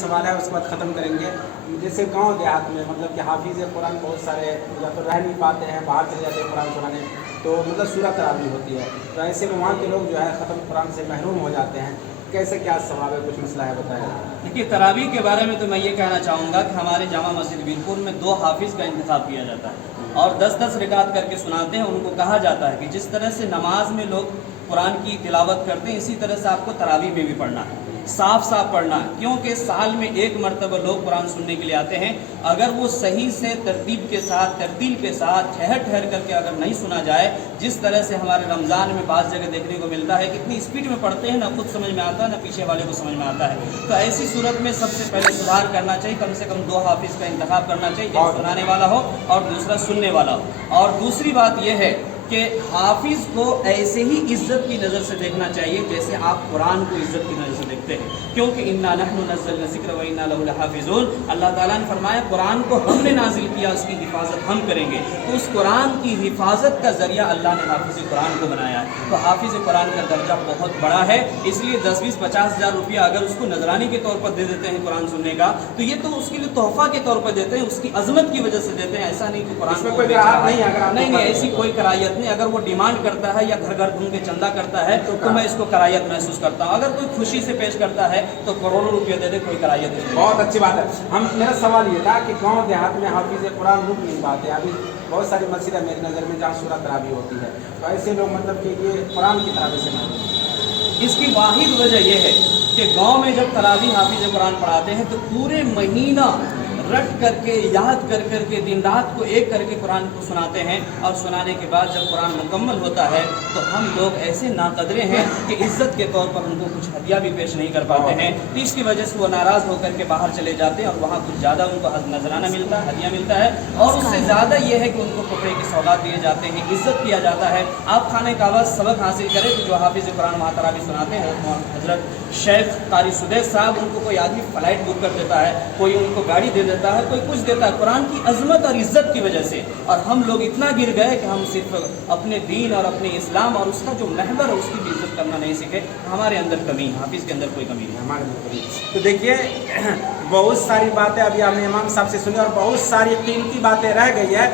سوال ہے اس کے بعد ختم کریں گے. جیسے گاؤں دیہات میں مطلب کہ حافظ قرآن بہت سارے یا تو رہ نہیں پاتے ہیں، باہر چلے جاتے ہیں قرآن سنانے، تو مطلب سورہ تراویح ہوتی ہے، تو ایسے میں وہاں کے لوگ جو ہے ختم قرآن سے محروم ہو جاتے ہیں. کیسے کیا ثواب ہے، کچھ مسئلہ ہے بتائیں. دیکھیے تراویح کے بارے میں تو میں یہ کہنا چاہوں گا کہ ہمارے جامع مسجد بیرپور میں 2 حافظ کا انتخاب کیا جاتا ہے اور 10-10 رکعت کر کے سناتے ہیں. ان کو کہا جاتا ہے کہ جس طرح سے نماز میں لوگ قرآن کی تلاوت کرتے ہیں، اسی طرح سے آپ کو تراویح میں بھی پڑھنا ہے، صاف صاف پڑھنا ہے، کیونکہ سال میں 1 مرتبہ لوگ قرآن سننے کے لیے آتے ہیں. اگر وہ صحیح سے ترتیب کے ساتھ، ترتیل کے ساتھ، ٹھہر کر کے اگر نہیں سنا جائے، جس طرح سے ہمارے رمضان میں بعض جگہ دیکھنے کو ملتا ہے کہ اتنی اسپیڈ میں پڑھتے ہیں، نہ خود سمجھ میں آتا ہے نہ پیچھے والے کو سمجھ میں آتا ہے. تو ایسی صورت میں سب سے پہلے سدھار کرنا چاہیے، کم سے کم 2 حافظ کا انتخاب کرنا چاہیے، ایک سنانے والا ہو اور دوسرا سننے والا ہو. اور دوسری بات یہ ہے کہ حافظ کو ایسے ہی عزت کی نظر سے دیکھنا چاہیے جیسے آپ قرآن کو عزت کی نظر سے دیکھتے ہیں، کیونکہ انا نحن نزلنا الذکر و انا لہ لحافظون. اللہ تعالیٰ نے فرمایا قرآن کو ہم نے نازل کیا، اس کی حفاظت ہم کریں گے. تو اس قرآن کی حفاظت کا ذریعہ اللہ نے حافظ قرآن کو بنایا ہے. تو حافظ قرآن کا درجہ بہت بڑا ہے، اس لیے 10-20-50 ہزار روپیہ اگر اس کو نذرانے کے طور پر دے دیتے ہیں قرآن سننے کا، تو یہ تو اس کے لیے تحفہ کے طور پر دیتے ہیں، اس کی عظمت کی وجہ سے دیتے ہیں. ایسا نہیں کہ قرآن کو نہیں، ایسی کوئی کرایت نہیں. اگر وہ ڈیمانڈ کرتا ہے یا گھر گھر گھوم کے چندہ کرتا ہے تو میں اس کو کرایت محسوس کرتا ہوں. اگر کوئی خوشی سے پیش کرتا ہے تو کروڑوں روپیہ دے دے، کوئی کرایت نہیں. بہت اچھی بات ہے. میرا سوال یہ تھا کہ گاؤں دیہات میں حافظ قرآن رک نہیں پاتے. ابھی بہت ساری مسجد ہے میری نظر میں جہاں سورہ تراویح ہوتی ہے، تو ایسے لوگ مطلب کہ یہ قرآن کی تراویح سے محروم ہیں. اس کی واحد وجہ یہ ہے کہ گاؤں میں جب تراویح حافظ قرآن پڑھاتے ہیں تو پورے مہینہ رٹ کر کے، یاد کر کے، دن رات کو ایک کر کے قرآن کو سناتے ہیں، اور سنانے کے بعد جب قرآن مکمل ہوتا ہے تو ہم لوگ ایسے ناقدرے ہیں کہ عزت کے طور پر ان کو کچھ ہدیہ بھی پیش نہیں کر پاتے ہیں. تو اس کی وجہ سے وہ ناراض ہو کر کے باہر چلے جاتے ہیں اور وہاں کچھ زیادہ ان کو نذرانہ ملتا ہے، ہدیہ ملتا ہے، اور اس سے زیادہ یہ ہے کہ ان کو کپڑے کی سوغات دیے جاتے ہیں، عزت کیا جاتا ہے. آپ خانہ کعبہ سبق حاصل کریں کہ جو حافظ قرآن وہاں تراویح سناتے ہیں، حضرت شیخ قاری سدیس صاحب، ان کو کوئی آدمی فلائٹ بک کر دیتا ہے، کوئی ان کو گاڑی دے دیتا ہے، کوئی کچھ دیتا ہے قرآن کی عظمت اور عزت کی وجہ سے. اور ہم لوگ اتنا گر گئے کہ ہم صرف اپنے دین اور اپنے اسلام اور اس کا جو محور ہے اس کی بھی عزت کرنا نہیں سیکھے. ہمارے اندر کمی ہے، حافظ کے اندر کوئی کمی نہیں. ہمارے اندر کمی. تو دیکھیے بہت ساری باتیں ابھی ہم نے امام صاحب سے سنی اور بہت ساری قیمتی باتیں رہ گئی ہے.